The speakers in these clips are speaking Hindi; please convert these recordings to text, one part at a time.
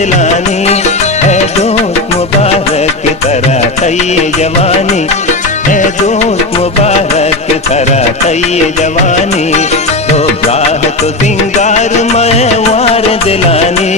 दिलानी, है दोस्त मुबारक तरह तई जवानी, है दोस्त मुबारक तरह तई जवानी। तो राह तो सिंगार मैं वार दिलानी।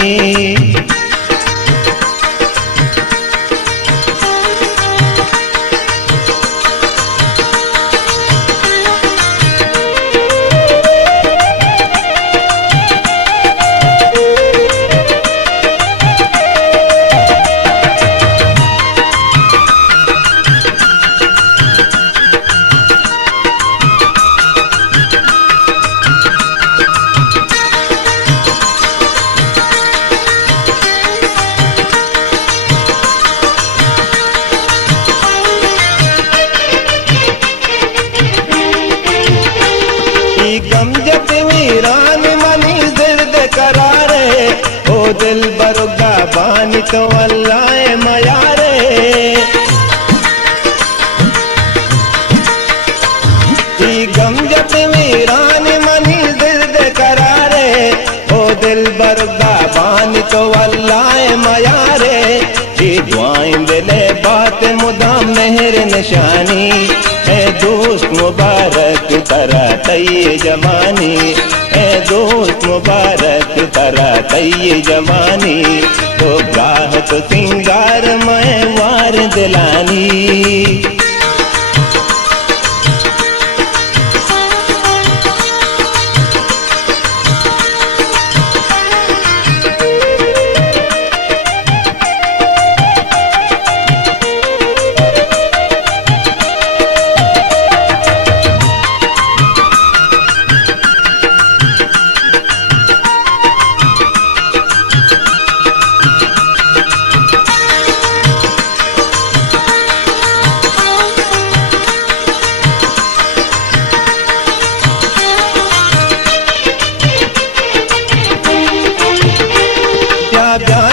गम जब वीरान मनी जिर्द करारे, ओ दिल बरुगा बानी तो अल्लाह मयारे। गम जब वीरान मनी जिर्द करारे, ओ दिल बरुगा बानी तो अल्लाह मयारे। दुआएं दिले बात मुदाम मेहर निशानी, है दोस्त मुबारक तरह तई जवानी, है दोस्त मुबारक तरह तई जवानी। तो राह तो सिंगार मैं वार दिलानी।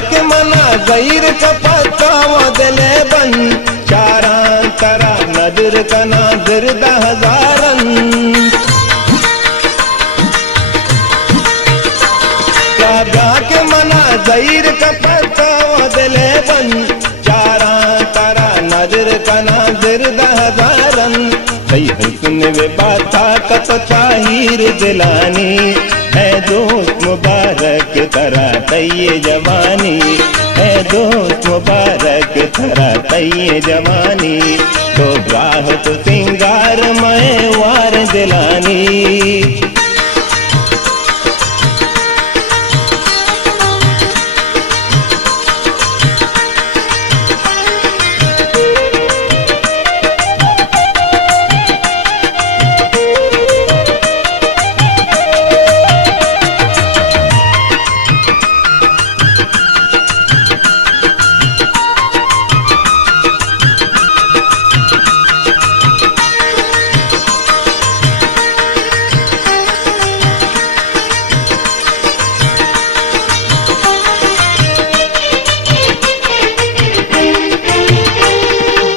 के मना गैर का पत्ता दिले बन, चारान तरा नजर का नाजर दहजारन। के मना गैर का पत्ता दिले बन, चारान तरा नजर का नाजर दहजारन। सुन वे बात तो चाहिर दिलानी, है दोस्त मुबारक तरह तई जवानी, है दोस्त मुबारक तरह तई जवानी। तो राह तो सिंगार मैं वार दिलानी।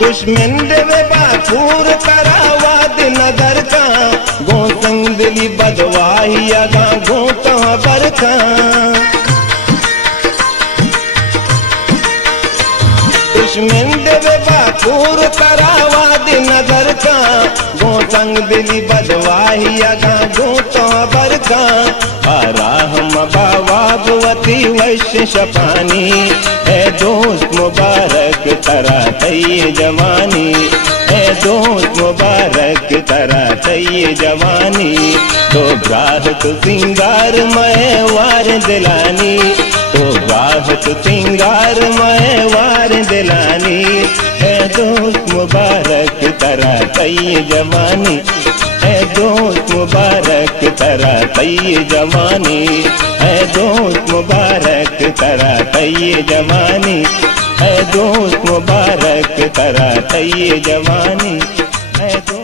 दुश्मन देवे बाखूर करावाद नजर का, गो संग दिली बदवाही अगा गो कहाँ पर का। दुश्मन देवे बाखूर करावाद नजर का, गो संग दिली बदवाही अगा गो कहाँ पर का। राहम बावाबवती वैश्य शपानी, है दोस्त मुबारक तरह तई जवानी, है दोस्त मुबारक तरह तई जवानी। तो राह तो सिंगार मैं वार दिलानी, तो राह तो सिंगार मैं वार दिलानी। है दोस्त मुबारक तरह तई जवानी, है दोस्त मुबारक तरह तई जवानी, है दोस्त मुबारक तरह तई जवानी, है दोस्त मुबारक तरह तई जवानी, है दोस्त